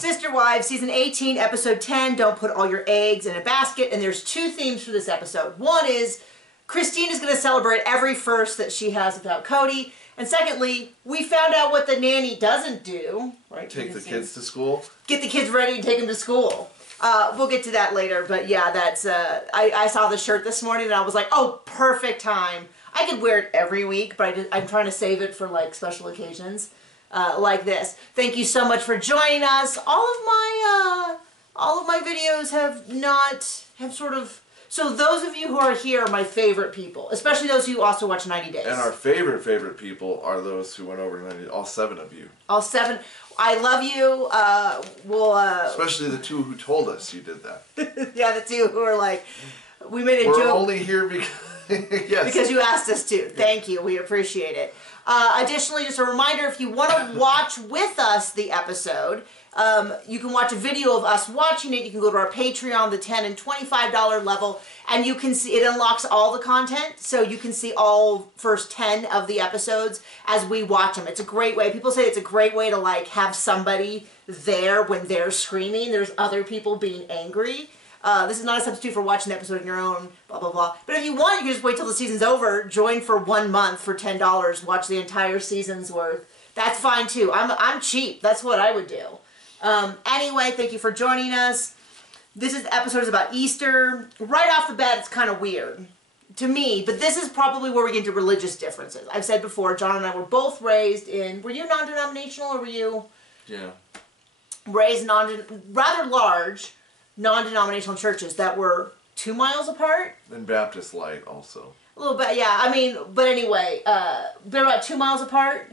Sister Wives, Season 18, Episode 10, Don't Put All Your Eggs in a Basket. And there's two themes for this episode. One is Christine is going to celebrate every first that she has without Cody. And secondly, we found out what the nanny doesn't do. Right? Take the kids to school? Get the kids ready and take them to school. We'll get to that later. But yeah, that's I saw the shirt this morning and I was like, oh, perfect time. I could wear it every week, but I'm trying to save it for like special occasions. Like this. Thank you so much for joining us. All of my videos have sort of, so those of you who are here are my favorite people, especially those who also watch 90 Days. And our favorite people are those who went over 90 Days, all 7 of you. All 7. I love you. Especially the 2 who told us you did that. Yeah, the 2 who are like, we made a joke. We're only here because, yes. Because you asked us to. Thank you. We appreciate it. Additionally, just a reminder, if you want to watch with us the episode, you can watch a video of us watching it. You can go to our Patreon, the $10 and $25 level, and you can see, it unlocks all the content, so you can see all first 10 of the episodes as we watch them. It's a great way. People say it's a great way to like have somebody there when they're screaming. There's other people being angry. This is not a substitute for watching the episode on your own, blah, blah, blah. But if you want, you can just wait till the season's over, join for 1 month for $10, watch the entire season's worth. That's fine too. I'm cheap. That's what I would do. Anyway, thank you for joining us. This episode is about Easter. Right off the bat, it's kind of weird to me, but this is probably where we get into religious differences. I've said before, John and I were both raised in, were you non-denominational or were you? Yeah. Raised rather large non-denominational churches that were 2 miles apart. And Baptist Light also. A little bit, yeah. I mean, but anyway, they're about 2 miles apart.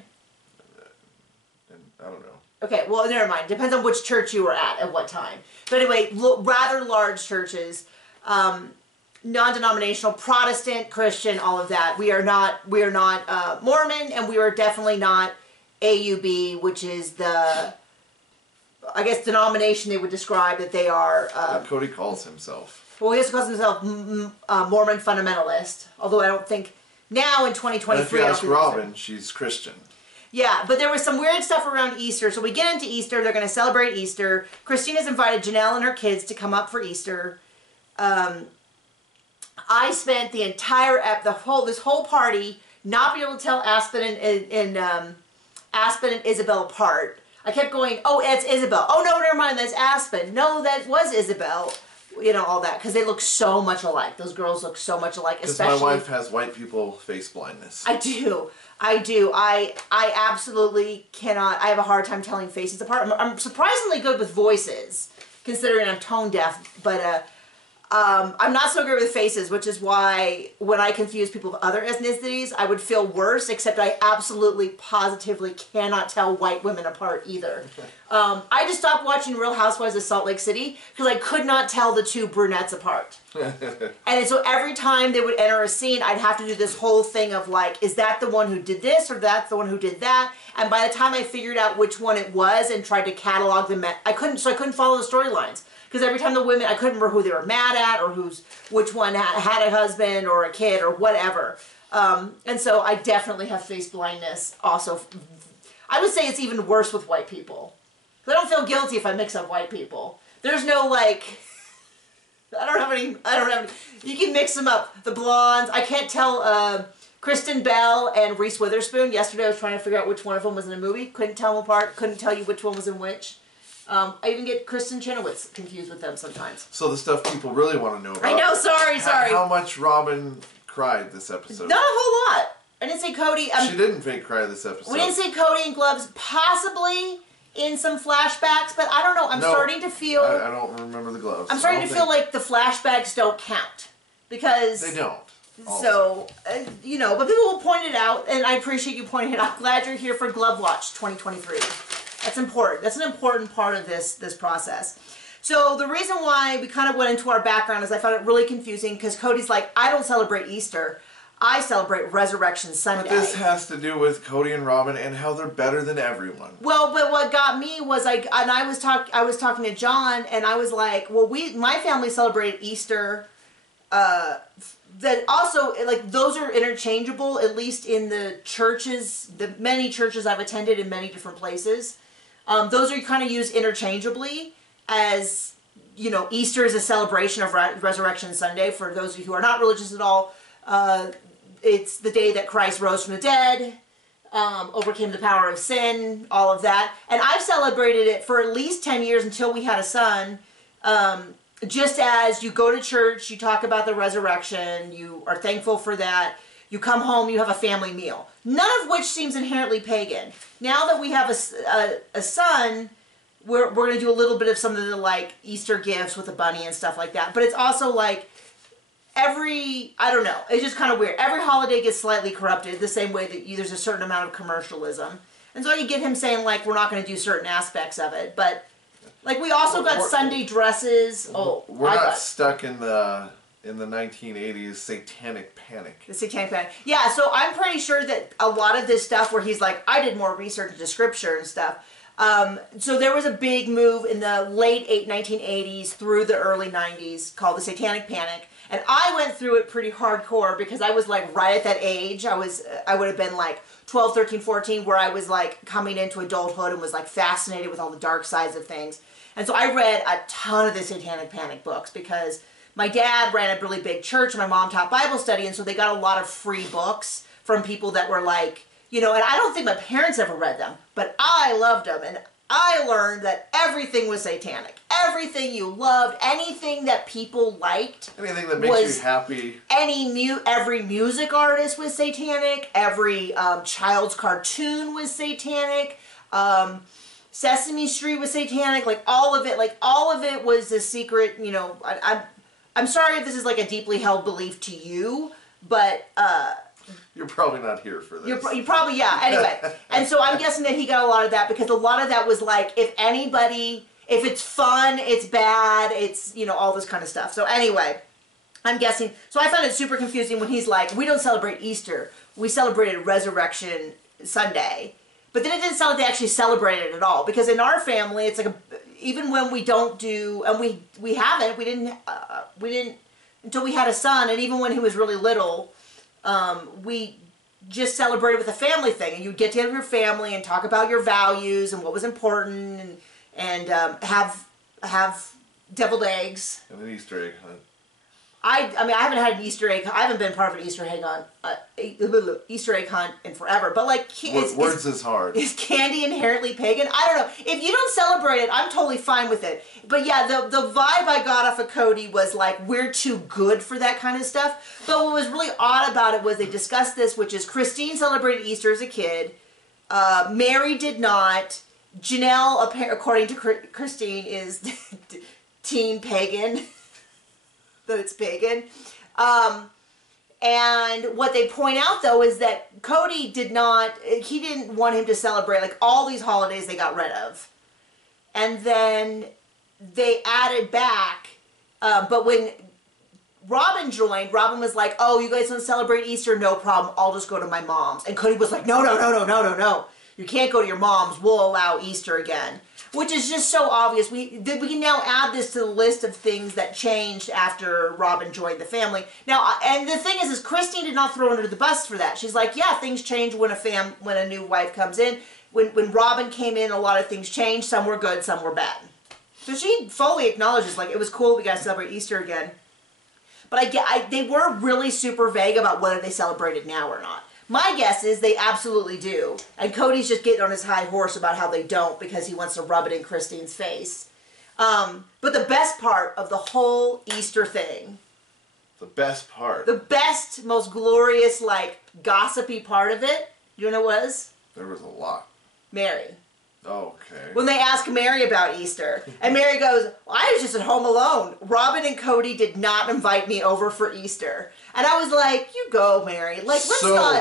I don't know. Okay, well, never mind. Depends on which church you were at what time. But anyway, rather large churches, non-denominational, Protestant, Christian, all of that. We are not Mormon, and we are definitely not AUB, which is the, I guess, denomination they would describe that they are. Cody calls himself. Well, he also calls himself Mormon fundamentalist. Although I don't think now in 2023. And if you ask Robin, she's Christian. Yeah, but there was some weird stuff around Easter. So we get into Easter. They're going to celebrate Easter. Christina's invited Janelle and her kids to come up for Easter. I spent the entire this whole party not being able to tell Aspen and Isabel apart. I kept going, oh, it's Isabel. Oh, no, never mind, that's Aspen. No, that was Isabel. You know, all that. Because they look so much alike. Those girls look so much alike. Because my wife has white people face blindness. I do. I absolutely cannot. I have a hard time telling faces apart. I'm surprisingly good with voices, considering I'm tone deaf. But I'm not so good with faces, which is why when I confuse people of other ethnicities, I would feel worse, except I absolutely, positively cannot tell white women apart either. I just stopped watching Real Housewives of Salt Lake City because I could not tell the 2 brunettes apart. And so every time they would enter a scene, I'd have to do this whole thing of like, is that the one who did this or that's the one who did that? And by the time I figured out which one it was and tried to catalog them, I couldn't follow the storylines. Because every time the women, I couldn't remember who they were mad at or which one had a husband or a kid or whatever. And so I definitely have face blindness also. I would say it's even worse with white people. I don't feel guilty if I mix up white people. There's no like, I don't have any, you can mix them up. The blondes, I can't tell Kristen Bell and Reese Witherspoon. Yesterday I was trying to figure out which one of them was in a movie. Couldn't tell them apart, couldn't tell you which one was in which. I even get Kristen Chenoweth confused with them sometimes. So the stuff people really want to know about. I know, sorry. How much Robin cried this episode? Not a whole lot. I didn't say Cody. She didn't fake cry this episode. We didn't say Cody in gloves, possibly in some flashbacks, but I don't know. I'm starting to feel... I don't remember the gloves. I'm starting to feel like the flashbacks don't count. Because... They don't. Also. So, you know, but people will point it out, and I appreciate you pointing it out. I'm glad you're here for Glove Watch 2023. That's important. That's an important part of this process. So the reason why we kind of went into our background is I found it really confusing because Cody's like, I don't celebrate Easter. I celebrate Resurrection Sunday. But this has to do with Cody and Robin and how they're better than everyone. Well, but what got me was like, and I was talking to John, and I was like, well, my family celebrated Easter. That also, like, those are interchangeable, at least in the churches, the many churches I've attended in many different places. Those are kind of used interchangeably as, you know, Easter is a celebration of Resurrection Sunday. For those of you who are not religious at all, it's the day that Christ rose from the dead, overcame the power of sin, all of that. And I've celebrated it for at least 10 years until we had a son. Just as you go to church, you talk about the resurrection, you are thankful for that, you come home, you have a family meal. None of which seems inherently pagan. Now that we have a son, we're going to do a little bit of some of the, like, Easter gifts with a bunny and stuff like that. But it's also like I don't know, it's just kind of weird. Every holiday gets slightly corrupted the same way that there's a certain amount of commercialism. And so you get him saying, like, we're not going to do certain aspects of it. But, like, we also got Sunday dresses. We're not stuck in the 1980s satanic panic. The satanic panic. Yeah, so I'm pretty sure that a lot of this stuff where he's like, I did more research into scripture and stuff. So there was a big move in the late 1980s through the early 90s called the satanic panic. And I went through it pretty hardcore because I was like right at that age. I would have been like 12, 13, 14, where I was like coming into adulthood and was like fascinated with all the dark sides of things. And so I read a ton of the satanic panic books because my dad ran a really big church and my mom taught Bible study, and so they got a lot of free books from people that were like, you know, and I don't think my parents ever read them, but I loved them, and I learned that everything was satanic. Everything you loved, anything that people liked. Anything that makes you happy. Every music artist was satanic. Every child's cartoon was satanic. Sesame Street was satanic. Like all of it was a secret, you know. I'm sorry if this is like a deeply held belief to you, but you're probably not here for this. You probably, yeah. Anyway, and so I'm guessing that he got a lot of that because a lot of that was like, if it's fun, it's bad, it's, you know, all this kind of stuff. So anyway, I'm guessing. So I found it super confusing when he's like, we don't celebrate Easter. We celebrated Resurrection Sunday. But then it didn't sound like they actually celebrated it at all. Because in our family, it's like, even when we don't do, and we didn't, until we had a son, and even when he was really little, we just celebrated with a family thing, and you'd get together with your family and talk about your values and what was important, and have deviled eggs. And an Easter egg hunt. I mean, I haven't had an Easter egg. I haven't been part of an Easter egg hunt in forever. But like, words is hard. Is candy inherently pagan? I don't know. If you don't celebrate it, I'm totally fine with it. But yeah, the vibe I got off of Cody was like, we're too good for that kind of stuff. But what was really odd about it was they discussed this, which is Christine celebrated Easter as a kid. Mary did not. Janelle, according to Christine, is teen pagan. That it's pagan. And what they point out, though, is that Cody he didn't want him to celebrate, like, all these holidays they got rid of. And then they added back, but when Robin joined, Robin was like, oh, you guys don't celebrate Easter? No problem, I'll just go to my mom's. And Cody was like, no. You can't go to your mom's, we'll allow Easter again. Which is just so obvious. We can now add this to the list of things that changed after Robin joined the family. Now, and the thing is Christine did not throw under the bus for that. She's like, yeah, things change when a new wife comes in. When Robin came in, a lot of things changed. Some were good, some were bad. So she fully acknowledges, like, it was cool, we got to celebrate Easter again. But they were really super vague about whether they celebrated now or not. My guess is they absolutely do. And Cody's just getting on his high horse about how they don't because he wants to rub it in Christine's face. But the best part of the whole Easter thing. The best part? The best, most glorious, like, gossipy part of it, you know what it was? There was a lot. Mary. Okay. When they ask Mary about Easter, and Mary goes, well, I was just at home alone. Robin and Cody did not invite me over for Easter. And I was like, you go, Mary. Like,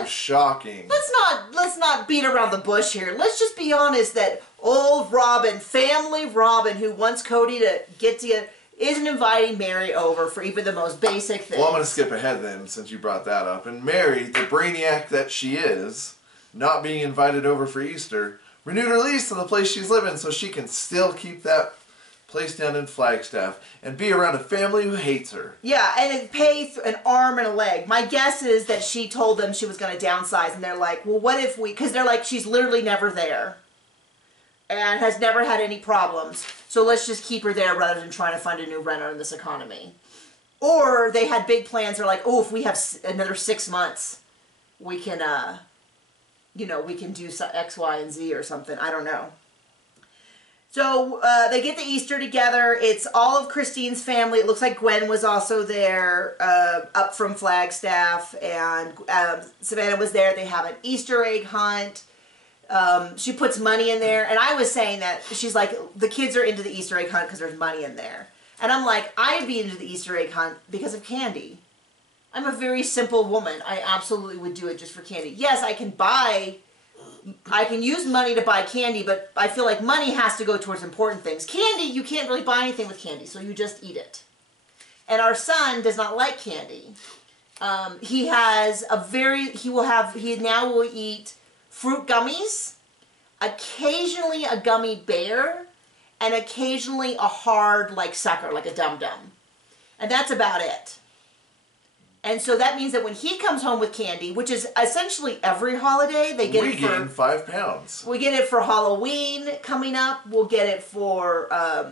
shocking. Let's not beat around the bush here. Let's just be honest that old Robin, family Robin, who wants Cody to get together, isn't inviting Mary over for even the most basic things. Well, I'm going to skip ahead then, since you brought that up. And Mary, the brainiac that she is, not being invited over for Easter, renewed her lease to the place she's living so she can still keep that place down in Flagstaff and be around a family who hates her. Yeah, and pay an arm and a leg. My guess is that she told them she was going to downsize, and they're like, well, what if we... Because they're like, she's literally never there. and has never had any problems. So let's just keep her there rather than trying to find a new renter in this economy. Or they had big plans. They're like, oh, if we have another 6 months, we can, you know, we can do X, Y, and Z or something. I don't know. So they get the Easter together. It's all of Christine's family. It looks like Gwen was also there, up from Flagstaff, and Savannah was there. They have an Easter egg hunt. She puts money in there, and I was saying that she's like, the kids are into the Easter egg hunt because there's money in there. And I'm like, I'd be into the Easter egg hunt because of candy. I'm a very simple woman. I absolutely would do it just for candy. Yes, I can use money to buy candy, but I feel like money has to go towards important things. Candy, you can't really buy anything with candy, so you just eat it. And our son does not like candy. He now will eat fruit gummies, occasionally a gummy bear, and occasionally a hard, like, sucker, like a dum-dum. And that's about it. And so that means that when he comes home with candy, which is essentially every holiday, they get it for... We gain 5 pounds. We get it for Halloween coming up. We'll get it for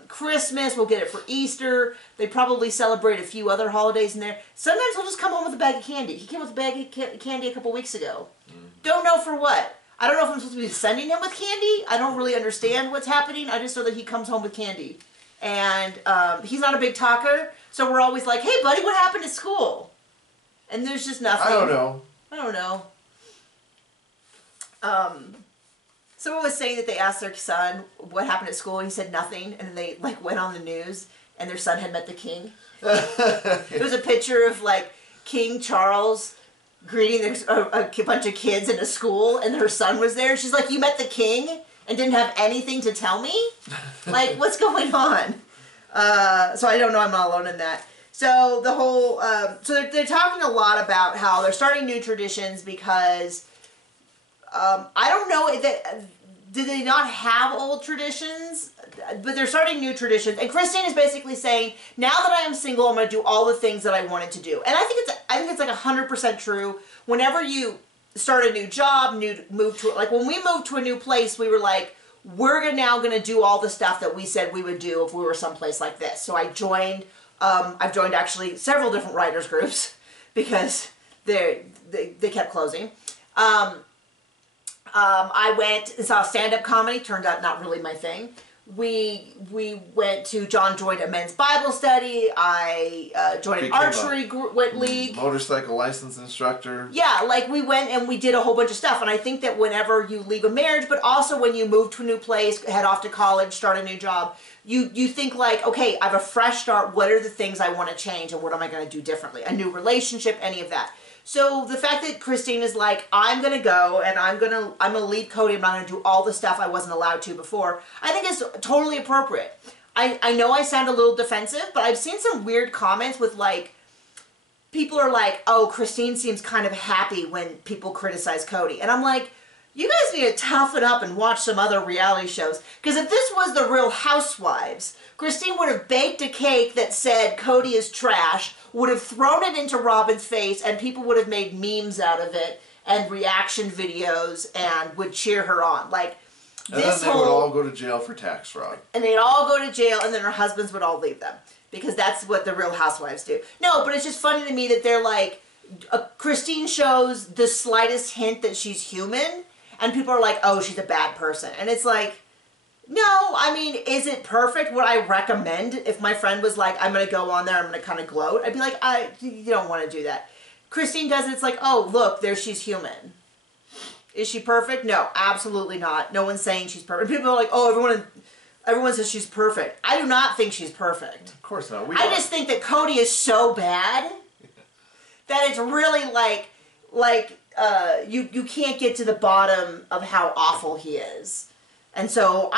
Christmas. We'll get it for Easter. They probably celebrate a few other holidays in there. Sometimes he'll just come home with a bag of candy. He came with a bag of candy a couple weeks ago. Don't know for what. I don't know if I'm supposed to be sending him with candy. I don't really understand what's happening. I just know that he comes home with candy. And he's not a big talker, so we're always like, hey, buddy, what happened at school? And there's just nothing. I don't know. Someone was saying that they asked their son what happened at school, and he said nothing, and then they like went on the news, and their son had met the king. There was a picture of like King Charles greeting a bunch of kids in a school, and her son was there. She's like, you met the king and didn't have anything to tell me? Like, what's going on? So I don't know, I'm not alone in that. So the whole, so they're talking a lot about how they're starting new traditions because, I don't know, did they not have old traditions? But they're starting new traditions. And Christine is basically saying, now that I am single, I'm going to do all the things that I wanted to do. And I think it's like 100% true. Whenever you start a new job, like when we moved to a new place, we were like, we're now going to do all the stuff that we said we would do if we were someplace like this. So I joined... I've joined actually several different writers groups because they kept closing. I went and saw stand-up comedy. Turned out not really my thing. We went to John joined a men's Bible study. I joined an archery league. Motorcycle license instructor. Yeah, like we went and we did a whole bunch of stuff. And I think that whenever you leave a marriage, but also when you move to a new place, head off to college, start a new job, you think like, okay, I have a fresh start. What are the things I want to change and what am I going to do differently? A new relationship, any of that. So the fact that Christine is like, I'm going to go and I'm going to leave Cody. I'm not going to do all the stuff I wasn't allowed to before. I think is totally appropriate. I know I sound a little defensive, but I've seen some weird comments with like, people are like, oh, Christine seems kind of happy when people criticize Cody. And I'm like, you guys need to toughen up and watch some other reality shows. Because if this was the Real Housewives, Christine would have baked a cake that said Cody is trash, would have thrown it into Robin's face, and people would have made memes out of it and reaction videos and would cheer her on. Like, and then they would all go to jail for tax fraud. And they'd all go to jail, and then her husbands would all leave them. Because that's what the Real Housewives do. No, but it's just funny to me that they're like, Christine shows the slightest hint that she's human, and people are like, oh, she's a bad person. And it's like, no, I mean, is it perfect? Would I recommend if my friend was like, I'm going to go on there, I'm going to kind of gloat? I'd be like, you don't want to do that. Christine does it, it's like, oh, look, there she's human. Is she perfect? No, absolutely not. No one's saying she's perfect. People are like, oh, everyone says she's perfect. I do not think she's perfect. Of course not. I just think that Cody is so bad that it's really like you can't get to the bottom of how awful he is. And so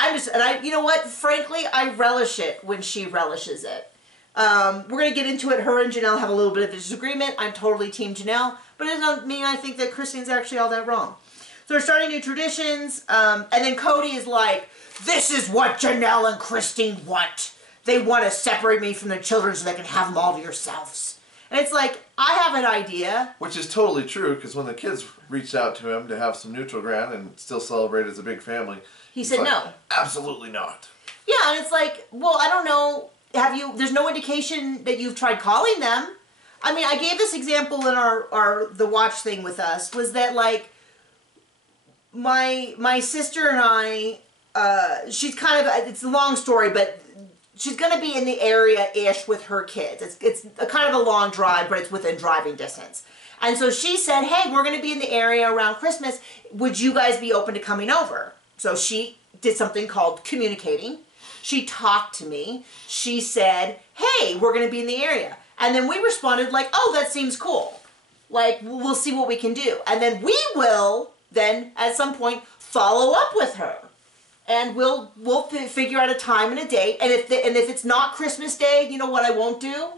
you know what? Frankly, I relish it when she relishes it. We're going to get into it. Her and Janelle have a little bit of a disagreement. I'm totally team Janelle, but it doesn't mean I think that Christine's actually all that wrong. So they're starting new traditions, and then Cody is like, this is what Janelle and Christine want. They want to separate me from their children so they can have them all to yourselves. And it's like, I have an idea. Which is totally true, because when the kids reached out to him to have some neutral ground and still celebrate as a big family, he said like, no. Absolutely not. Yeah, and it's like, well, I don't know. There's no indication that you've tried calling them. I mean, I gave this example in the watch thing with us, was that like, my sister and I, she's kind of, it's a long story, but she's going to be in the area-ish with her kids. It's a kind of a long drive, but it's within driving distance. And so she said, hey, we're going to be in the area around Christmas. Would you guys be open to coming over? So she did something called communicating. She talked to me. She said, hey, we're going to be in the area. And then we responded like, oh, that seems cool. Like, we'll see what we can do. And then we will then, at some point, follow up with her. And we'll figure out a time and a date. And if it's not Christmas Day, you know what I won't do?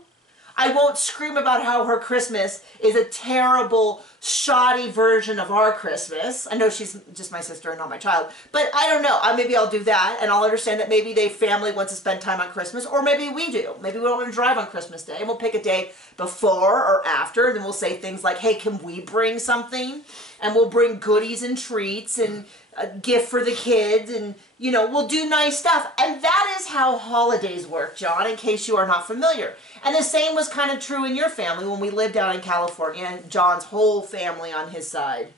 I won't scream about how her Christmas is a terrible, shoddy version of our Christmas. I know she's just my sister and not my child. But I don't know. Maybe I'll do that. And I'll understand that maybe their family wants to spend time on Christmas. Or maybe we do. Maybe we don't want to drive on Christmas Day. And we'll pick a day before or after. Then we'll say things like, hey, can we bring something? And we'll bring goodies and treats and a gift for the kids. And, you know, we'll do nice stuff. And that is how holidays work, John, in case you are not familiar. And the same was kind of true in your family when we lived out in California. John's whole family on his side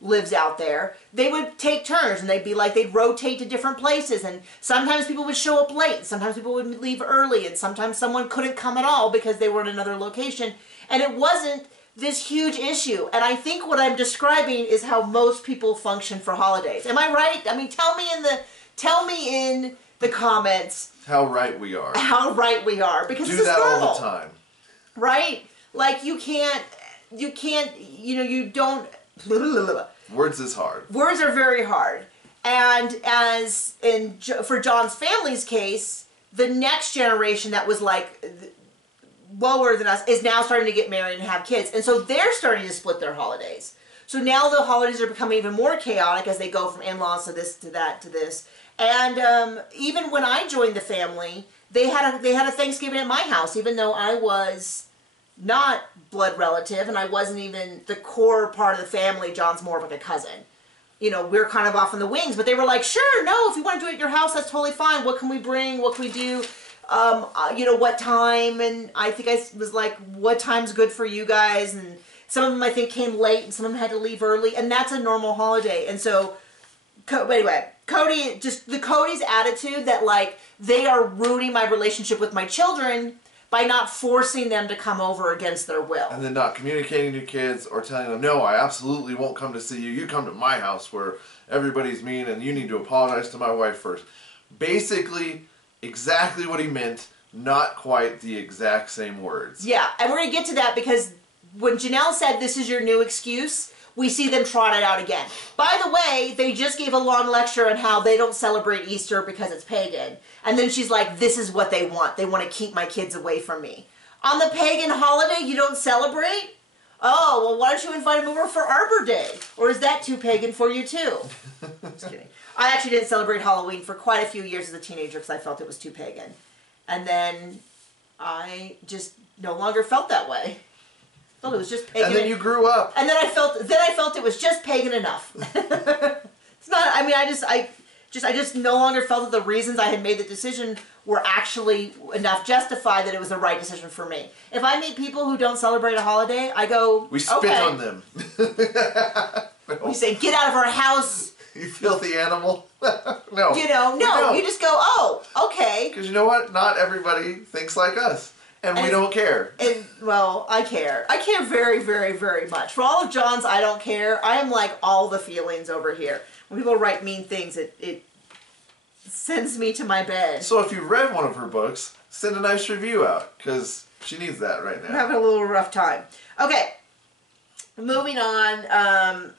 lives out there. They would take turns and they'd rotate to different places. And sometimes people would show up late. Sometimes people would leave early. And sometimes someone couldn't come at all because they were in another location. And it wasn't this huge issue. And I think what I'm describing is how most people function for holidays. Am I right? I mean, tell me in the comments how right we are. How right we are, because do it's a that struggle. all the time, right? Like you don't. Words is hard. Words are very hard, and for John's family's case, the next generation that was like lower than us is now starting to get married and have kids, and so they're starting to split their holidays. So now the holidays are becoming even more chaotic as they go from in-laws to this, to that, to this. And even when I joined the family, they had a Thanksgiving at my house, even though I was not blood relative and I wasn't even the core part of the family. John's more of like a cousin. You know, we're kind of off in the wings, but they were like, sure, no, if you want to do it at your house, that's totally fine. What can we bring? What can we do? You know, what time? And I think I was like, what time's good for you guys? And some of them I think came late and some of them had to leave early, and that's a normal holiday. And so, anyway, Cody's attitude that like they are ruining my relationship with my children by not forcing them to come over against their will. And then not communicating to kids or telling them, no, I absolutely won't come to see you. You come to my house where everybody's mean and you need to apologize to my wife first. Basically, exactly what he meant, not quite the exact same words. Yeah, and we're going to get to that because when Janelle said this is your new excuse, we see them trot it out again. By the way, they just gave a long lecture on how they don't celebrate Easter because it's pagan. And then she's like, this is what they want. They want to keep my kids away from me. On the pagan holiday, you don't celebrate? Oh, well, why don't you invite them over for Arbor Day? Or is that too pagan for you too? Just kidding. I actually didn't celebrate Halloween for quite a few years as a teenager because I felt it was too pagan. And then I just no longer felt that way. I felt it was just pagan. And then you grew up. And then I felt it was just pagan enough. It's not. I mean, I just no longer felt that the reasons I had made the decision were actually enough justified that it was the right decision for me. If I meet people who don't celebrate a holiday, I go, we spit okay. on them. We say, get out of our house. You filthy animal. No. You know, no. You just go, oh, okay. Because you know what? Not everybody thinks like us. And we don't care. And, well, I care. I care very, very, very much. For all of John's, I don't care. I am like all the feelings over here. When people write mean things, it sends me to my bed. So if you read one of her books, send a nice review out. Because she needs that right now. I'm having a little rough time. Okay. Moving on.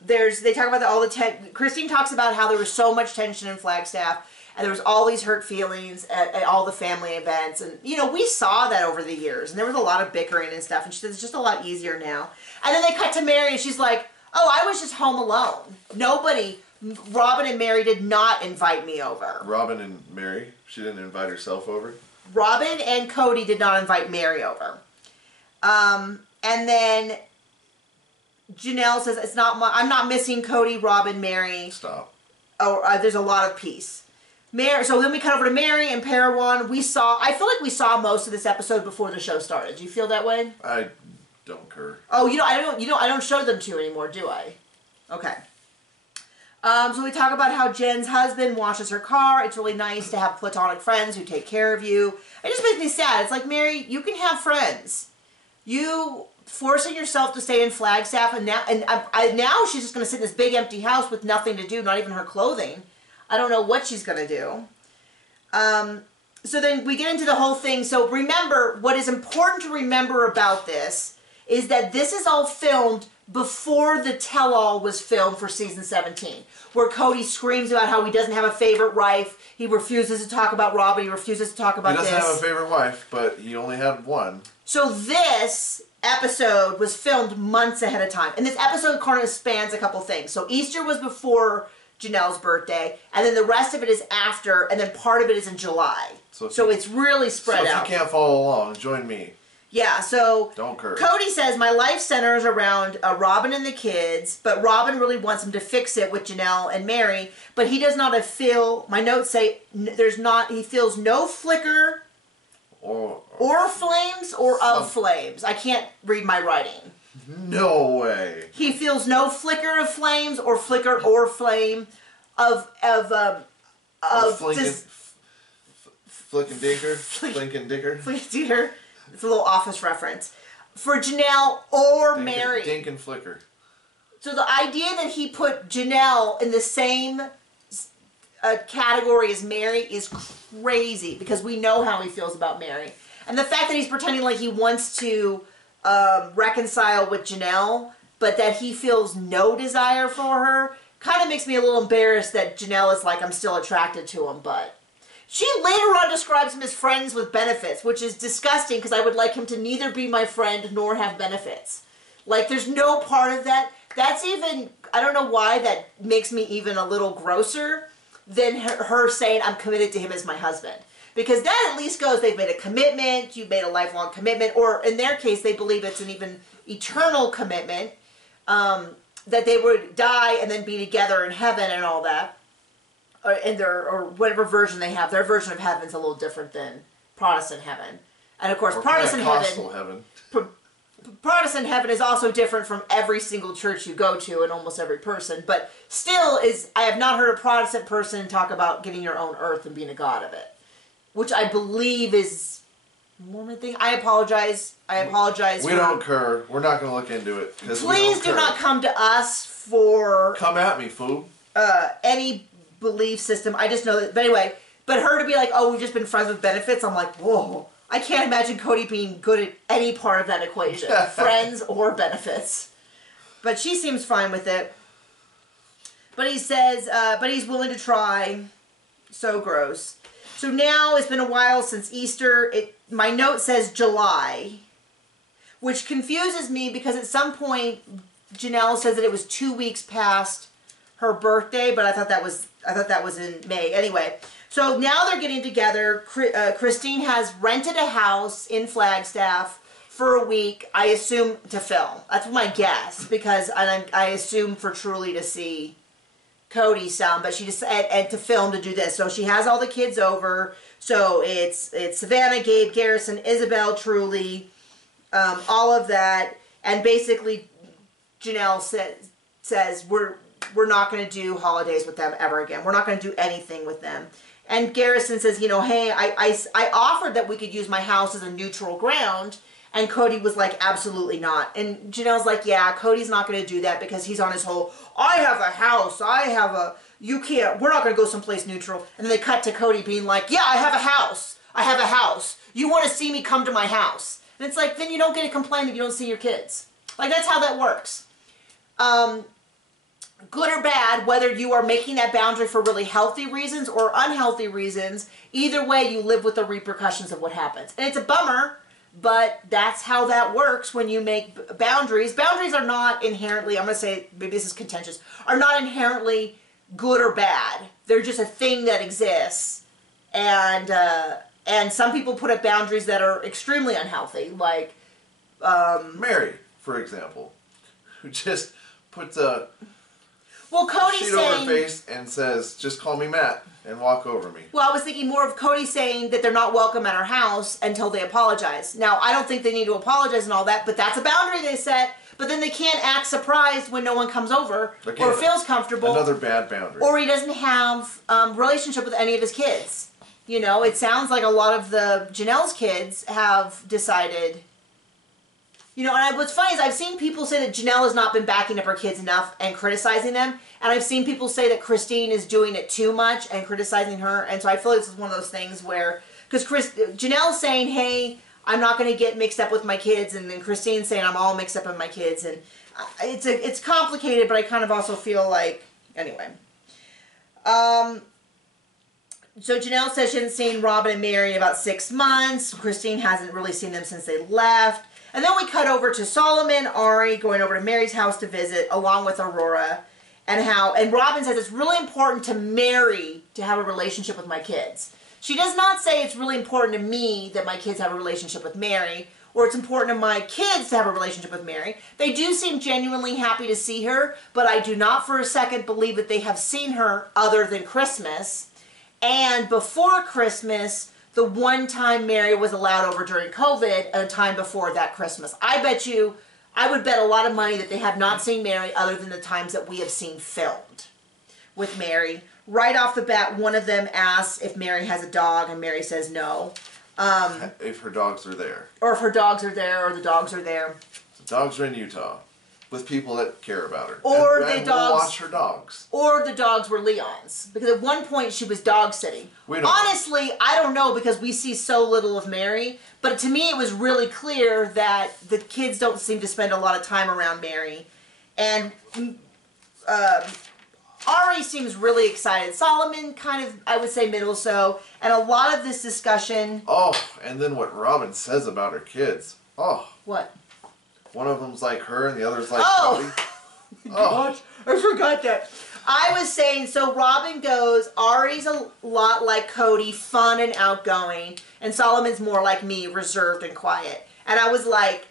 They talk about all the tension. Christine talks about how there was so much tension in Flagstaff. And there was all these hurt feelings at all the family events. And, you know, we saw that over the years. And there was a lot of bickering and stuff. And she said, it's just a lot easier now. And then they cut to Mary and she's like, oh, I was just home alone. Robin and Mary did not invite me over. Robin and Mary? She didn't invite herself over? Robin and Cody did not invite Mary over. And then Janelle says, I'm not missing Cody, Robin, Mary. Stop. Oh, there's a lot of peace. So then we cut over to Mary and Parawan. I feel like we saw most of this episode before the show started. Do you feel that way? I don't care. Oh, I don't show them to you anymore, do I? Okay. So we talk about how Jen's husband washes her car. It's really nice to have platonic friends who take care of you. It just makes me sad. It's like, Mary, you can have friends. You forcing yourself to stay in Flagstaff, and now she's just going to sit in this big empty house with nothing to do, not even her clothing. I don't know what she's going to do. So then we get into the whole thing. So remember, what is important to remember about this is that this is all filmed before the tell-all was filmed for season 17, where Cody screams about how he doesn't have a favorite wife. He refuses to talk about Robin. He refuses to talk about this. He doesn't have a favorite wife, but he only had one. So this episode was filmed months ahead of time. And this episode kind of spans a couple things. So Easter was before Janelle's birthday, and then the rest of it is after, and then part of it is in July. So it's really spread out. So if you can't follow along, join me. Yeah, so don't curse. Cody says, my life centers around Robin and the kids, but Robin really wants him to fix it with Janelle and Mary, but he does not feel, my notes say, he feels no flicker or flames or of flames. I can't read my writing. No way. He feels no flicker of flames or flicker or flame of Flickin' Dinker. Flinkin' Dicker. Flinkin' Dicker. It's a little Office reference. For Janelle or Mary. Dink and Flicker. So the idea that he put Janelle in the same category as Mary is crazy, because we know how he feels about Mary. And the fact that he's pretending like he wants to reconcile with Janelle, but that he feels no desire for her, kind of makes me a little embarrassed that Janelle is like, I'm still attracted to him, but... She later on describes him as friends with benefits, which is disgusting, because I would like him to neither be my friend nor have benefits. Like, there's no part of that. That's even, I don't know why that makes me even a little grosser than her saying I'm committed to him as my husband. Because that at least goes, they've made a commitment, you've made a lifelong commitment, or in their case, they believe it's an even eternal commitment, that they would die and then be together in heaven and all that. Or whatever version they have. Their version of heaven's a little different than Protestant heaven. And of course, Protestant heaven Protestant heaven is also different from every single church you go to and almost every person. But still I have not heard a Protestant person talk about getting your own earth and being a god of it. Which I believe is a Mormon thing. I apologize. We don't care. We're not going to look into it. Please do not come to us for... Come at me, fool. Any belief system. I just know that, but anyway, but her to be like, oh, we've just been friends with benefits, I'm like, whoa. I can't imagine Cody being good at any part of that equation. Friends or benefits. But she seems fine with it. But he says, but he's willing to try. So gross. So now it's been a while since Easter. My note says July, which confuses me because at some point Janelle says that it was 2 weeks past her birthday, but I thought that was in May. Anyway, so now they're getting together. Christine has rented a house in Flagstaff for a week, I assume, to film. That's my guess, because I assume for Truly to see Cody some, but she just and to film to do this. So she has all the kids over. So it's Savannah, Gabe, Garrison, Isabel, Truly, all of that, and basically Janelle says we're not going to do holidays with them ever again. We're not going to do anything with them. And Garrison says, you know, hey, I offered that we could use my house as a neutral ground. And Cody was like, absolutely not. And Janelle's like, yeah, Cody's not going to do that because he's on his whole, I have a house, you can't, we're not going to go someplace neutral. And then they cut to Cody being like, yeah, I have a house. You want to see me come to my house. And it's like, then you don't get to complain that you don't see your kids. Like, that's how that works. Good or bad, whether you are making that boundary for really healthy reasons or unhealthy reasons, either way you live with the repercussions of what happens. And it's a bummer, but that's how that works when you make boundaries. Boundaries are not inherently, I'm going to say, maybe this is contentious, are not inherently good or bad. They're just a thing that exists. And some people put up boundaries that are extremely unhealthy, like Mary, for example, who just puts a Cody's sheet over her face and says, "Just call me Matt," and walk over me. Well, I was thinking more of Cody saying that they're not welcome at our house until they apologize. Now, I don't think they need to apologize and all that, but that's a boundary they set. But then they can't act surprised when no one comes over or feels comfortable. Another bad boundary. Or he doesn't have relationship with any of his kids. You know, it sounds like a lot of the Janelle's kids have decided. You know, and what's funny is I've seen people say that Janelle has not been backing up her kids enough and criticizing them. And I've seen people say that Christine is doing it too much and criticizing her. And so I feel like this is one of those things where, because Janelle's saying, hey, I'm not going to get mixed up with my kids, and then Christine's saying I'm all mixed up with my kids, and it's complicated, but I kind of also feel like, anyway. So Janelle says she hasn't seen Robin and Mary in about 6 months. Christine hasn't really seen them since they left. And then we cut over to Solomon, Ari going over to Mary's house to visit, along with Aurora, and Robin says it's really important to Mary to have a relationship with my kids. She does not say it's really important to me that my kids have a relationship with Mary, or it's important to my kids to have a relationship with Mary. They do seem genuinely happy to see her, but I do not for a second believe that they have seen her other than Christmas. And before Christmas, the one time Mary was allowed over during COVID, and a time before that Christmas. I would bet a lot of money that they have not seen Mary other than the times that we have seen filmed with Mary. Right off the bat, one of them asks if Mary has a dog, and Mary says no. If her dogs are there. Or if her dogs are there, or the dogs are there. The dogs are in Utah with people that care about her. Or and the dogs watch her dogs. Or the dogs were Leon's. Because at one point she was dog sitting. Honestly, I don't know because we see so little of Mary. But to me it was really clear that the kids don't seem to spend a lot of time around Mary. And Ari seems really excited. Solomon kind of, I would say, middle so. And a lot of this discussion... Oh, and then what Robin says about her kids. Oh. What? One of them's like her and the other's like Cody. Gosh, I forgot that. I was saying, so Robin goes, Ari's a lot like Cody, fun and outgoing. And Solomon's more like me, reserved and quiet. And I was like...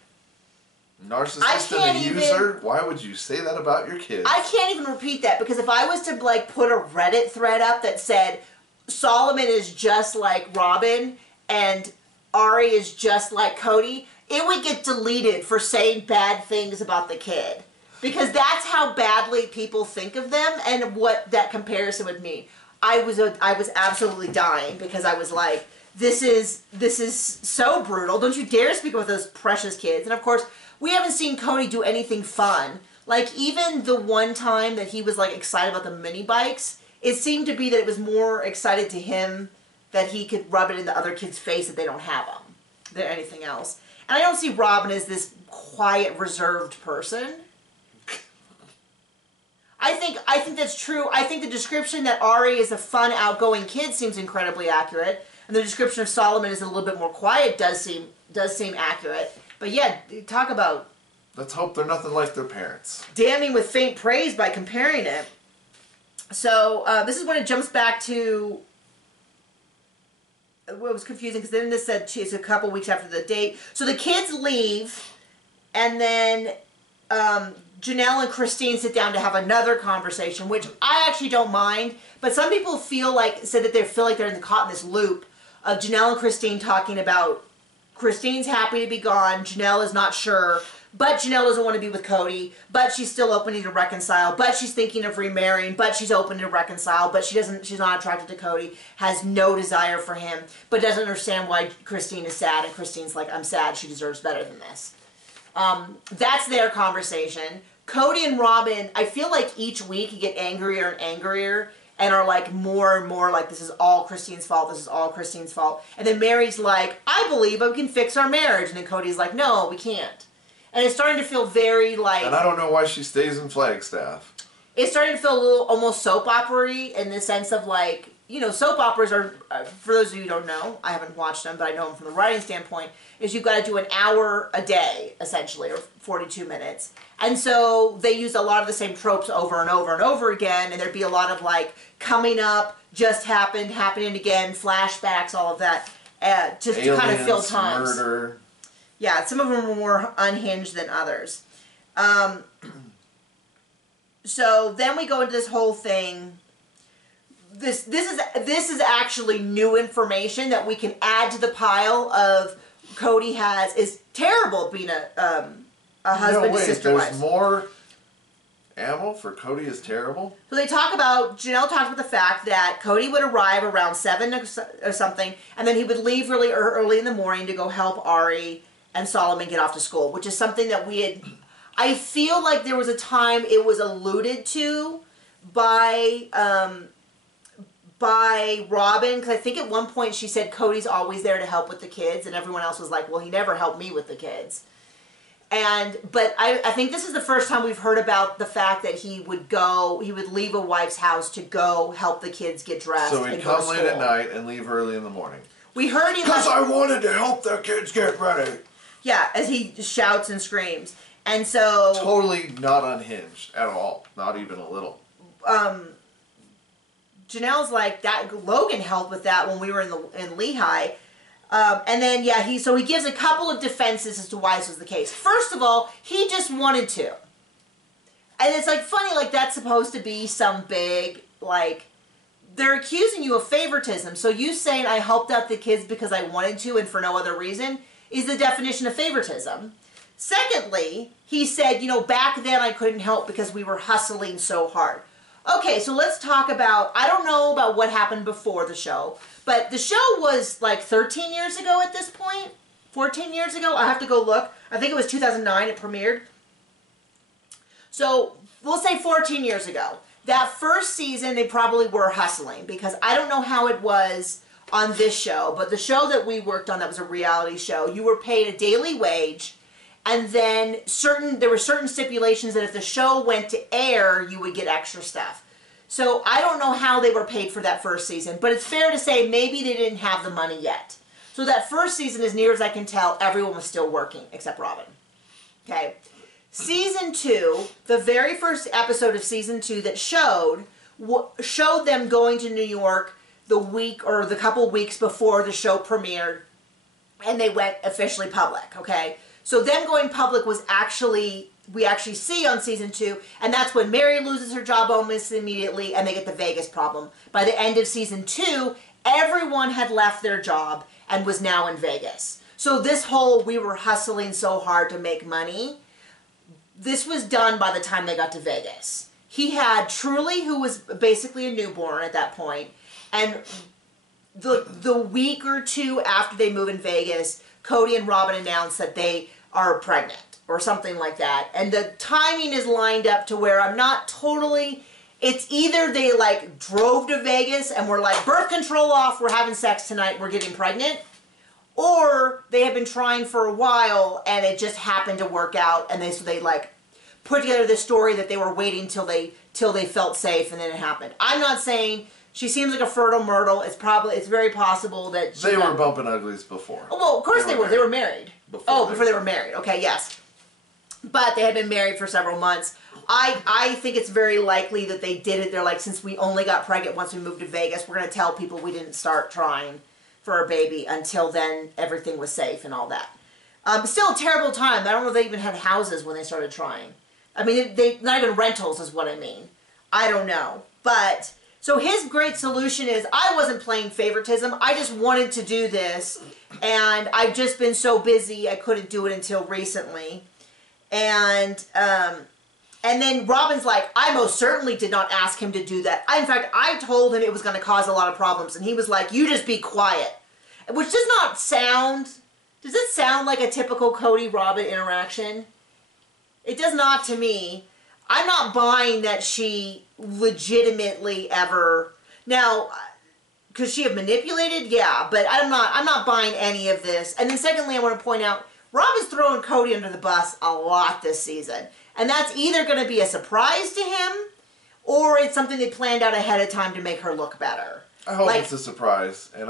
Narcissist and a user? Why would you say that about your kids? I can't even repeat that because if I was to like put a Reddit thread up that said Solomon is just like Robin and Ari is just like Cody, it would get deleted for saying bad things about the kid. Because that's how badly people think of them and what that comparison would mean. I was absolutely dying because I was like, this is so brutal. Don't you dare speak about those precious kids. And of course, we haven't seen Cody do anything fun. Like, even the one time that he was, like, excited about the mini bikes, it seemed to be that it was more excited to him that he could rub it in the other kids' face that they don't have them than anything else. And I don't see Robin as this quiet, reserved person. I think that's true. I think the description that Ari is a fun, outgoing kid seems incredibly accurate. And the description of Solomon is a little bit more quiet does seem accurate. But yeah, talk about... Let's hope they're nothing like their parents. Damning with faint praise by comparing it. So, this is when it jumps back to... Well, it was confusing because then this said it's a couple weeks after the date. So the kids leave, and then Janelle and Christine sit down to have another conversation, which I actually don't mind. But some people said that they feel like they're caught in this loop of Janelle and Christine talking about Christine's happy to be gone. Janelle is not sure. But Janelle doesn't want to be with Cody. But she's still open to reconcile. But she's thinking of remarrying. But she's open to reconcile. But she's not attracted to Cody. Has no desire for him. But doesn't understand why Christine is sad. And Christine's like, I'm sad. She deserves better than this. That's their conversation. Cody and Robin, I feel like each week you get angrier and angrier. And are like more and more like, this is all Christine's fault, this is all Christine's fault. And then Mary's like, I believe we can fix our marriage. And then Cody's like, no, we can't. And it's starting to feel very like... And I don't know why she stays in Flagstaff. It's starting to feel a little almost soap opera-y in the sense of like, you know, soap operas are, for those of you who don't know, I haven't watched them, but I know them from the writing standpoint, is you've got to do an hour a day, essentially, or 42 minutes. And so they use a lot of the same tropes over and over and over again, and there'd be a lot of like, coming up, just happened, happening again, flashbacks, all of that, just aliens, to kind of fill times. Murder. Yeah, some of them were more unhinged than others. So then we go into this whole thing. This is actually new information that we can add to the pile of Cody is terrible being a husband to sister wives. There's more ammo for Cody is terrible? So they talk about, Janelle talks about the fact that Cody would arrive around 7 or something, and then he would leave really early in the morning to go help Ari and Solomon get off to school, which is something that we had, I feel like there was a time it was alluded to by Robin, because I think at one point she said Cody's always there to help with the kids, and everyone else was like, well, he never helped me with the kids. But I think this is the first time we've heard about the fact that he would leave a wife's house to go help the kids get dressed. So he'd come late at night and leave early in the morning. We heard he because I wanted to help the kids get ready. Yeah, as he shouts and screams. And so... Totally not unhinged at all. Not even a little. Janelle's like, that Logan helped with that when we were in Lehigh. And then, yeah, he gives a couple of defenses as to why this was the case. First of all, he just wanted to. And it's, like, funny, like, that's supposed to be some big, like, they're accusing you of favoritism. So you saying I helped out the kids because I wanted to and for no other reason is the definition of favoritism. Secondly, he said, you know, back then I couldn't help because we were hustling so hard. Okay, so let's talk about, I don't know about what happened before the show, but the show was like 13 years ago at this point, 14 years ago. I have to go look. I think it was 2009 it premiered. So we'll say 14 years ago. That first season they probably were hustling because I don't know how it was on this show, but the show that we worked on that was a reality show, you were paid a daily wage, and then there were certain stipulations that if the show went to air, you would get extra stuff. So I don't know how they were paid for that first season, but it's fair to say maybe they didn't have the money yet. So that first season, as near as I can tell, everyone was still working except Robin. Okay. Season 2, the very first episode of season 2 that showed them going to New York the week or the couple weeks before the show premiered, and they went officially public, okay? So them going public was we actually see on season 2, and that's when Mary loses her job almost immediately, and they get the Vegas problem. By the end of season 2, everyone had left their job and was now in Vegas. So this whole, we were hustling so hard to make money, this was done by the time they got to Vegas. He had Truly, who was basically a newborn at that point, and the week or two after they move in Vegas, Cody and Robin announced that they are pregnant or something like that. And the timing is lined up to where I'm not totally, it's either they like drove to Vegas and were like, birth control off, we're having sex tonight, we're getting pregnant. Or they have been trying for a while and it just happened to work out, and so they like put together this story that they were waiting till they felt safe and then it happened. I'm not saying she seems like a fertile myrtle. It's very possible that they were bumping uglies before. Oh, well, of course they were. They were married. Before they were married. Okay, yes. But they had been married for several months. I think it's very likely that they did it. They're like, since we only got pregnant once we moved to Vegas, we're going to tell people we didn't start trying for a baby until then everything was safe and all that. Still a terrible time. I don't know if they even had houses when they started trying. I mean, they not even rentals is what I mean. I don't know. But, so his great solution is, I wasn't playing favoritism. I just wanted to do this. And I've just been so busy, I couldn't do it until recently. And then Robin's like, I most certainly did not ask him to do that. In fact, I told him it was going to cause a lot of problems. And he was like, you just be quiet. Which does not sound, does it sound like a typical Cody-Robin interaction? It does not to me. I'm not buying that she legitimately ever, now, could she have manipulated? Yeah, but I'm not buying any of this. And then secondly, I want to point out, Robin's throwing Cody under the bus a lot this season. And that's either going to be a surprise to him, or it's something they planned out ahead of time to make her look better. I hope it's a surprise, and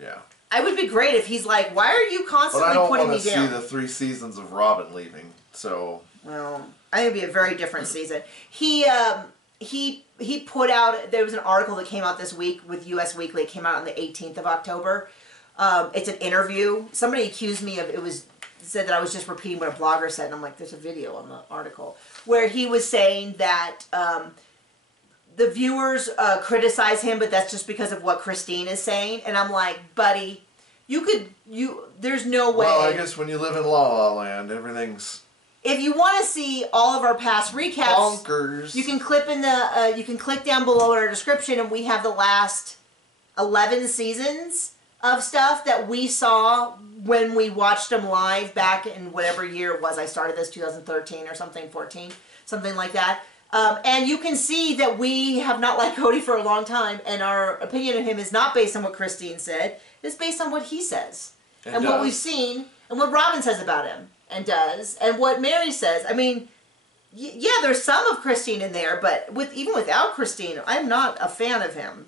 yeah. I would be great if he's like, why are you constantly putting me down? But I don't want to see the 3 seasons of Robin leaving, so... Well, I think it'd be a very different season. He put out, there was an article that came out this week with US Weekly. It came out on the 18th of October. It's an interview. Somebody accused me of, it was said that I was just repeating what a blogger said, and I'm like, there's a video on the article where he was saying that the viewers criticize him, but that's just because of what Christine is saying, and I'm like, buddy, there's no way. Well, I guess when you live in La La Land, everything's. If you want to see all of our past recaps, bonkers. You can you can click down below in our description, and we have the last 11 seasons of stuff that we saw when we watched them live back in whatever year it was. I started this 2013 or something, 14, something like that. And you can see that we have not liked Cody for a long time, and our opinion of him is not based on what Christine said. It's based on what he says and what we've seen and what Robin says about him and does and what Mary says. I mean, yeah, there's some of Christine in there, but even without Christine, I'm not a fan of him.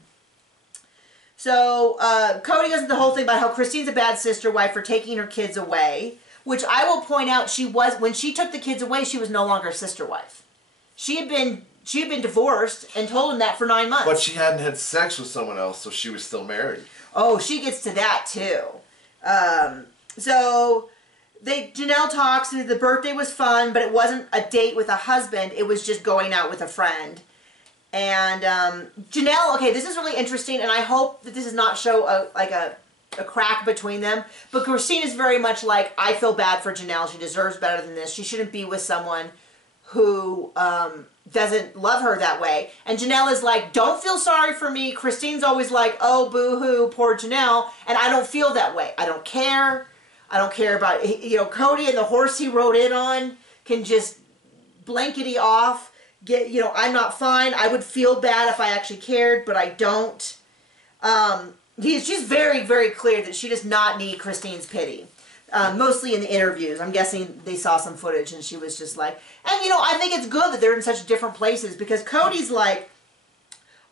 So Cody goes into the whole thing about how Christine's a bad sister wife for taking her kids away, which I will point out when she took the kids away, she was no longer a sister wife. She had been divorced and told him that for 9 months. But she hadn't had sex with someone else, so she was still married. Oh, she gets to that too. So Janelle talks. The birthday was fun, but it wasn't a date with a husband. It was just going out with a friend. And Janelle, okay, this is really interesting, and I hope that this does not show a crack between them. But Christine is very much like, I feel bad for Janelle. She deserves better than this. She shouldn't be with someone who doesn't love her that way. And Janelle is like, don't feel sorry for me. Christine's always like, oh, boo-hoo, poor Janelle. And I don't feel that way. I don't care. I don't care about, Cody and the horse he rode in on can just blankety off. I'm not fine. I would feel bad if I actually cared, but I don't. She's very, very clear that she does not need Christine's pity. Mostly in the interviews. I'm guessing they saw some footage and she was just like, and I think it's good that they're in such different places, because Cody's like,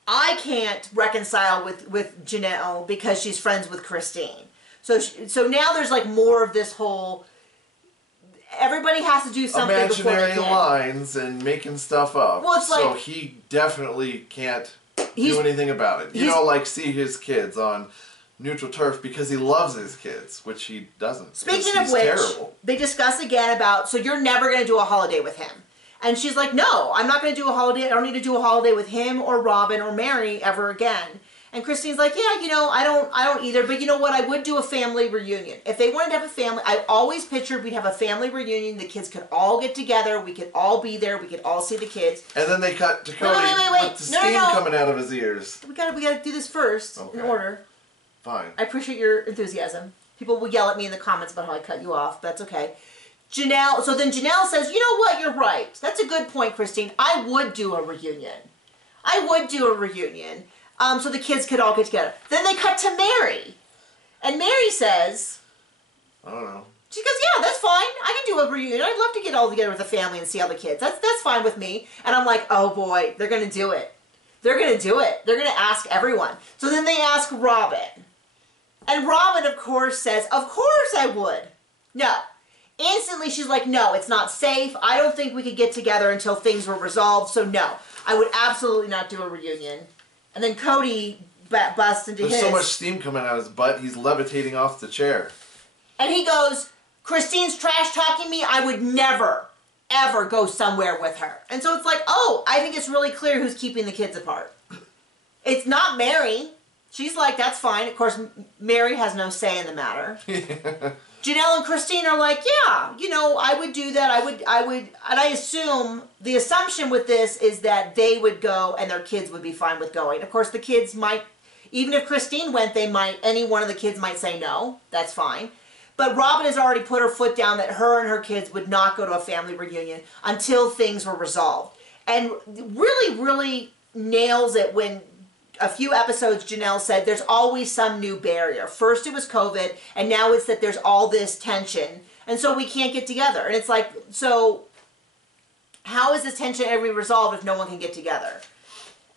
I can't reconcile with Janelle because she's friends with Christine. So now there's like more of this whole, everybody has to do something imaginary before they can. lines and making stuff up. Well, it's so like, he definitely can't do anything about it. Like see his kids on neutral turf because he loves his kids, which he doesn't. Speaking of which, terrible. They discuss again about, so you're never going to do a holiday with him. And she's like, no, I'm not going to do a holiday. I don't need to do a holiday with him or Robin or Mary ever again. And Christine's like, yeah, I don't either. But you know what? I would do a family reunion. If they wanted to have a family, I always pictured we'd have a family reunion. The kids could all get together. We could all be there. We could all see the kids. And then they cut to Cody with the steam coming out of his ears. We gotta do this first in order. Fine. I appreciate your enthusiasm. People will yell at me in the comments about how I cut you off. That's okay. Janelle, so then Janelle says, you know what? You're right. That's a good point, Christine. I would do a reunion. So the kids could all get together. Then they cut to Mary. And Mary says, I don't know. She goes, yeah, that's fine. I can do a reunion. I'd love to get all together with the family and see all the kids. That's fine with me. And I'm like, oh boy, they're going to do it. They're going to do it. They're going to ask everyone. So then they ask Robin. And Robin, of course, says, of course I would. No. Instantly, she's like, no, it's not safe. I don't think we could get together until things were resolved. So no, I would absolutely not do a reunion. And then Cody busts into his. There's so much steam coming out of his butt, he's levitating off the chair. And he goes, Christine's trash talking me. I would never, ever go somewhere with her. And so it's like, oh, I think it's really clear who's keeping the kids apart. It's not Mary. She's like, that's fine. Of course, Mary has no say in the matter. Janelle and Christine are like, yeah, I would do that. I would, and I assume, the assumption with this is that they would go and their kids would be fine with going. Of course, the kids might, even if Christine went, any one of the kids might say no. That's fine. But Robin has already put her foot down that her and her kids would not go to a family reunion until things were resolved. And really, really nails it when a few episodes Janelle said there's always some new barrier. First it was COVID, and now it's that there's all this tension, and so we can't get together. And it's like, so how is this tension ever resolved if no one can get together?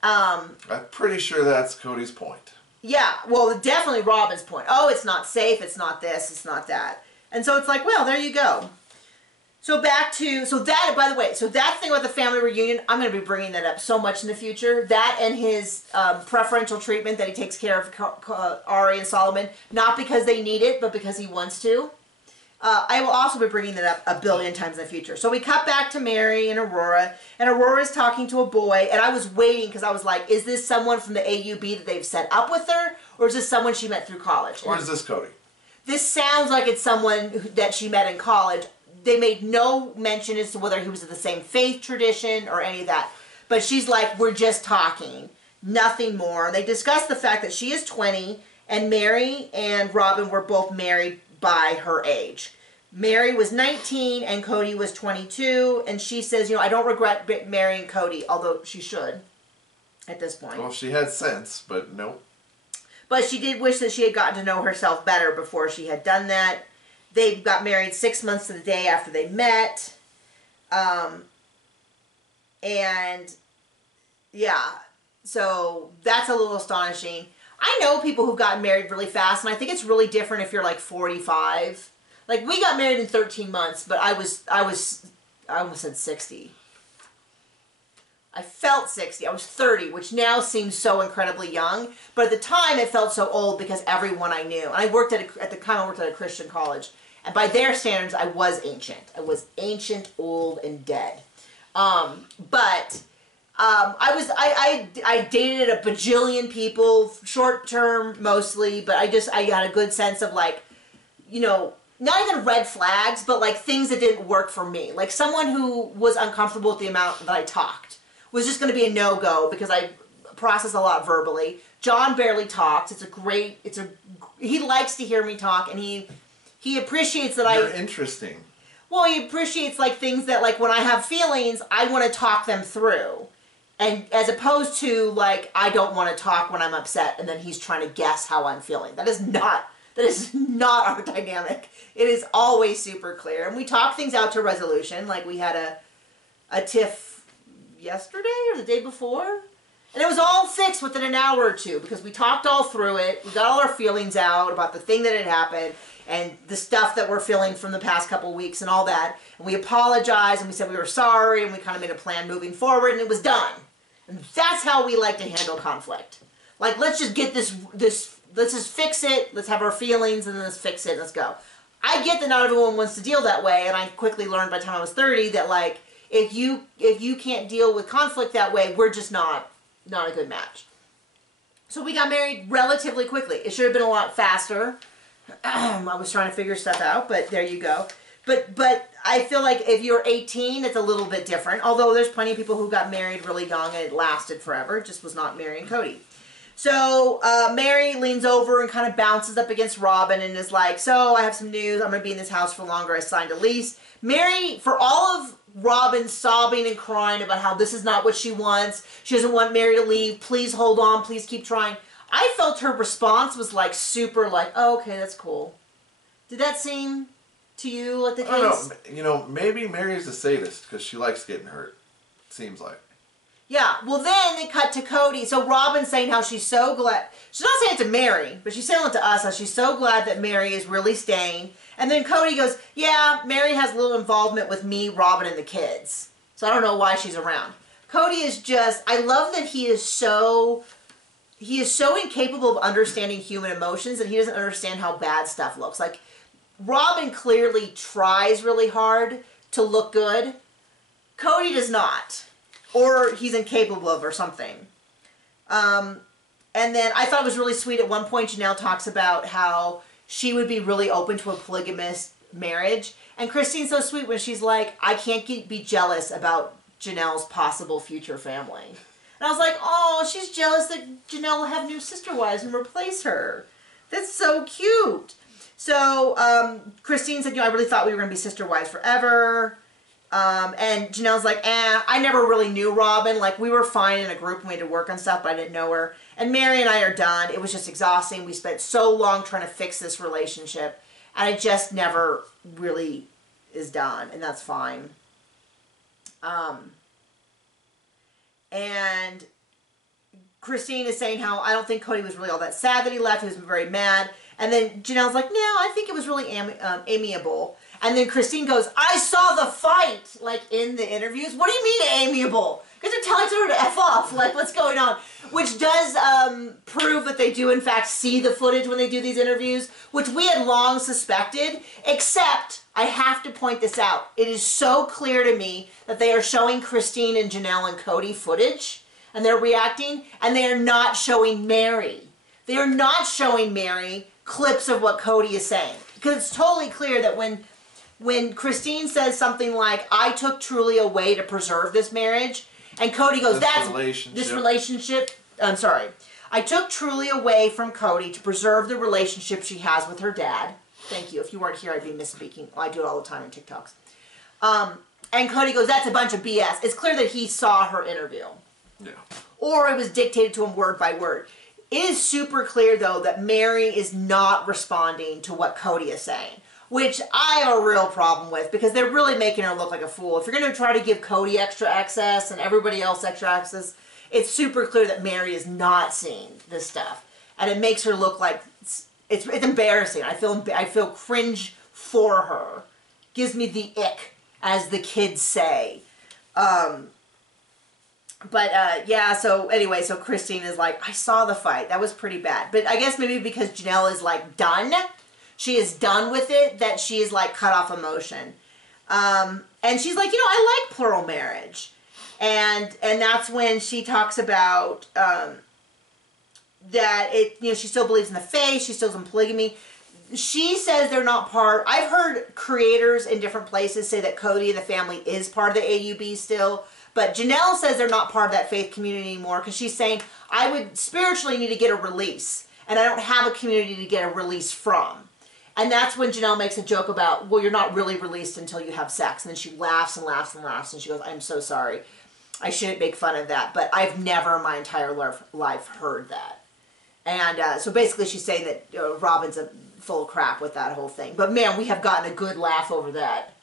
I'm pretty sure that's Cody's point. Yeah, well, definitely Robin's point. Oh, it's not safe, it's not this, it's not that. And so it's like, well, there you go. So back to, by the way, that thing about the family reunion, I'm going to be bringing that up so much in the future. That and his preferential treatment that he takes care of Ari and Solomon, not because they need it, but because he wants to. I will also be bringing that up a billion times in the future. So we cut back to Mary and Aurora is talking to a boy, and I was waiting because I was like, is this someone from the AUB that they've set up with her, or is this someone she met through college? Or is this Cody? This sounds like it's someone that she met in college. They made no mention as to whether he was of the same faith tradition or any of that. But she's like, we're just talking, nothing more. And they discussed the fact that she is 20, and Mary and Robin were both married by her age. Mary was 19 and Cody was 22, and she says, I don't regret marrying Cody, although she should at this point. Well, she had sense, but nope. But she did wish that she had gotten to know herself better before she had done that. They got married 6 months to the day after they met. And yeah, so that's a little astonishing. I know people who've gotten married really fast, and I think it's really different if you're like 45. Like, we got married in 13 months, but I almost said 60. I felt 60. I was 30, which now seems so incredibly young. But at the time, it felt so old because everyone I knew. And I worked at the time I worked at a Christian college. And by their standards, I was ancient. I was ancient, old, and dead. I dated a bajillion people, short term mostly, but I had a good sense of like, not even red flags, but like things that didn't work for me. Like someone who was uncomfortable with the amount that I talked was just going to be a no-go because I process a lot verbally. John barely talks. He likes to hear me talk, and he appreciates that You're interesting. Well, he appreciates like things that like when I have feelings, I want to talk them through. And as opposed to like, I don't want to talk when I'm upset and then he's trying to guess how I'm feeling. That is not our dynamic. It is always super clear. And we talk things out to resolution. Like we had a tiff yesterday or the day before. And it was all fixed within an hour or two because we talked all through it. We got all our feelings out about the thing that had happened and the stuff that we're feeling from the past couple weeks and all that. And we apologized and we said we were sorry and we kind of made a plan moving forward and it was done. And that's how we like to handle conflict. Like, let's just get let's just fix it, let's have our feelings, and then let's fix it, let's go. I get that not everyone wants to deal that way, and I quickly learned by the time I was 30 that, like, if you can't deal with conflict that way, we're just not a good match. So we got married relatively quickly. It should have been a lot faster. I was trying to figure stuff out, but there you go. But I feel like if you're 18, it's a little bit different. Although there's plenty of people who got married really young and it lasted forever. It just was not Mary and Cody. So Mary leans over and kind of bounces up against Robin and is like, so I have some news. I'm going to be in this house for longer. I signed a lease. Mary, for all of Robin sobbing and crying about how this is not what she wants, she doesn't want Mary to leave, please hold on, please keep trying, I felt her response was like super like, oh, okay, that's cool. Did that seem to you like the case? I don't know. Maybe Mary's a sadist because she likes getting hurt. Seems like. Yeah. Well, then they cut to Cody. So Robin's saying how she's so glad. She's not saying it to Mary, but she's saying it to us how she's so glad that Mary is really staying. And then Cody goes, yeah, Mary has a little involvement with me, Robin, and the kids. So I don't know why she's around. Cody is just, I love that he is so incapable of understanding human emotions that he doesn't understand how bad stuff looks. Like, Robin clearly tries really hard to look good. Cody does not. Or he's incapable of or something. And then I thought it was really sweet. At one point, Janelle talks about how she would be really open to a polygamous marriage. And Christine's so sweet when she's like, I can't be jealous about Janelle's possible future family. And I was like, oh, she's jealous that Janelle will have new sister wives and replace her. That's so cute. So Christine said, I really thought we were going to be sister wives forever. And Janelle's like, I never really knew Robin. Like, we were fine in a group and we had to work on stuff, but I didn't know her. And Mary and I are done. It was just exhausting. We spent so long trying to fix this relationship. And it just never really is done. And that's fine. And Christine is saying how I don't think Cody was really all that sad that he left. He was very mad. And then Janelle's like, no, I think it was really amiable. And then Christine goes, I saw the fight, like, in the interviews. What do you mean amiable? Because they're telling her to F off. Like, what's going on? Which does prove that they do, in fact, see the footage when they do these interviews, which we had long suspected, except I have to point this out. It is so clear to me that they are showing Christine and Janelle and Cody footage, and they're reacting, and they are not showing Mary. They are not showing Mary clips of what Cody is saying. Because it's totally clear that when Christine says something like, I took Truly away to preserve this marriage, and Cody goes, this relationship, I'm sorry. I took Truly away from Cody to preserve the relationship she has with her dad. Thank you. If you weren't here, I'd be misspeaking. I do it all the time in TikToks. And Cody goes, that's a bunch of BS. It's clear that he saw her interview. Yeah. Or it was dictated to him word by word. It is super clear, though, that Mary is not responding to what Cody is saying, which I have a real problem with, because they're really making her look like a fool. If you're going to try to give Cody extra access and everybody else extra access, it's super clear that Mary is not seeing this stuff. And it makes her look like, it's embarrassing. I feel cringe for her. Gives me the ick, as the kids say. Yeah, so anyway, so Christine is like, I saw the fight. That was pretty bad. But I guess maybe because Janelle is, like, done. She is done with it, that she is, like, cut off emotion. And she's like, I like plural marriage. And that's when she talks about that she still believes in the faith. She still believes in polygamy. She says they're not part. I've heard creators in different places say that Cody and the family is part of the AUB still. But Janelle says they're not part of that faith community anymore, because she's saying, I would spiritually need to get a release, and I don't have a community to get a release from. And that's when Janelle makes a joke about, well, you're not really released until you have sex. And then she laughs and laughs and laughs, and she goes, I'm so sorry. I shouldn't make fun of that, but I've never in my entire life heard that. And so basically she's saying that Robin's full of crap with that whole thing. But man, we have gotten a good laugh over that.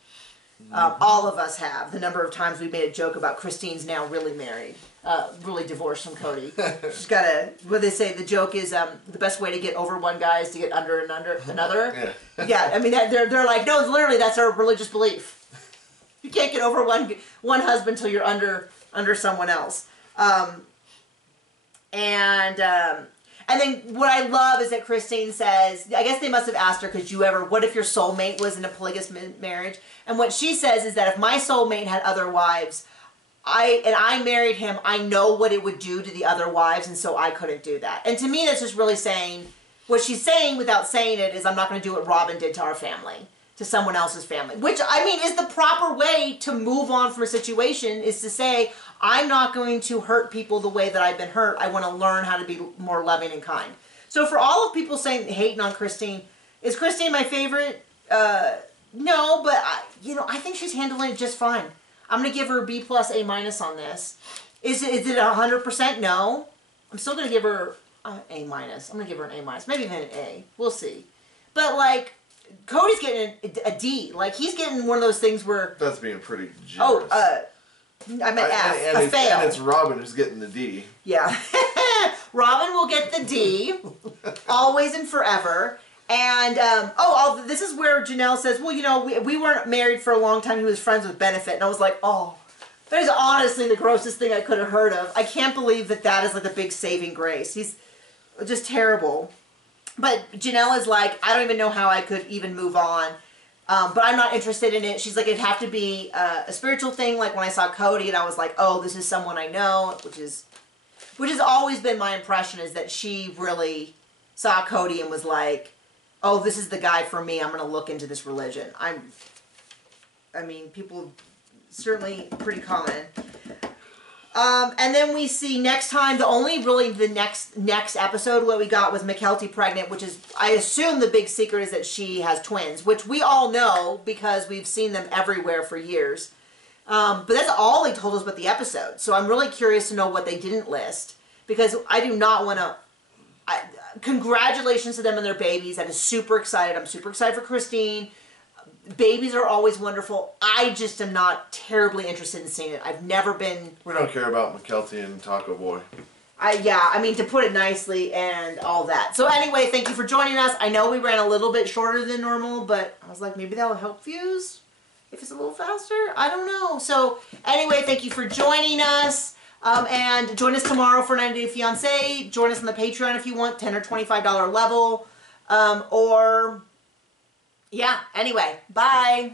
All of us have. The number of times we made a joke about Christine's now really married, really divorced from Cody. She's got a, what they say, the joke is the best way to get over one guy is to get under another. Yeah, I mean, they're like, no, literally, that's our religious belief. You can't get over one husband until you're under someone else. And then what I love is that Christine says, I guess they must have asked her, what if your soulmate was in a polygamous marriage? And what she says is that if my soulmate had other wives, and I married him, I know what it would do to the other wives, and so I couldn't do that. And to me, that's just really saying, what she's saying without saying it is, I'm not going to do what Robin did to our family, to someone else's family. Which, I mean, is the proper way to move on from a situation, is to say, I'm not going to hurt people the way that I've been hurt. I want to learn how to be more loving and kind. So for all of people saying, hating on Christine, is Christine my favorite? No, but I think she's handling it just fine. I'm going to give her a B+, A- on this. Is it 100%? No. I'm still going to give her A-. I'm going to give her an A-, maybe even an A. We'll see. But like, Cody's getting a D. Like, he's getting one of those things where... That's being pretty generous. I meant F, a fail. And it's Robin who's getting the D. Yeah. Robin will get the D, always and forever. And, this is where Janelle says, well, we weren't married for a long time. He was friends with Benefit. And I was like, oh, that is honestly the grossest thing I could have heard of. I can't believe that is like a big saving grace. He's just terrible. But Janelle is like, I don't even know how I could even move on. But I'm not interested in it. She's like, it'd have to be a spiritual thing, like when I saw Cody and I was like, oh, this is someone I know, which has always been my impression, is that she really saw Cody and was like, oh, this is the guy for me. I'm going to look into this religion. I mean, people, certainly pretty common. And then we see next time, the next episode, what we got was McKelty pregnant, which is, I assume the big secret is that she has twins, which we all know because we've seen them everywhere for years. But that's all they told us about the episode. So I'm really curious to know what they didn't list, because I do not want to... Congratulations to them and their babies. I'm super excited. I'm super excited for Christine. Babies are always wonderful. I just am not terribly interested in seeing it. I've never been... We don't care about McKelty and Taco Boy. I mean, to put it nicely and all that. So anyway, thank you for joining us. I know we ran a little bit shorter than normal, but I was like, maybe that will help views if it's a little faster. I don't know. So anyway, thank you for joining us. And join us tomorrow for 90 Day Fiancé. Join us on the Patreon if you want, $10 or $25 level. Yeah, anyway, bye.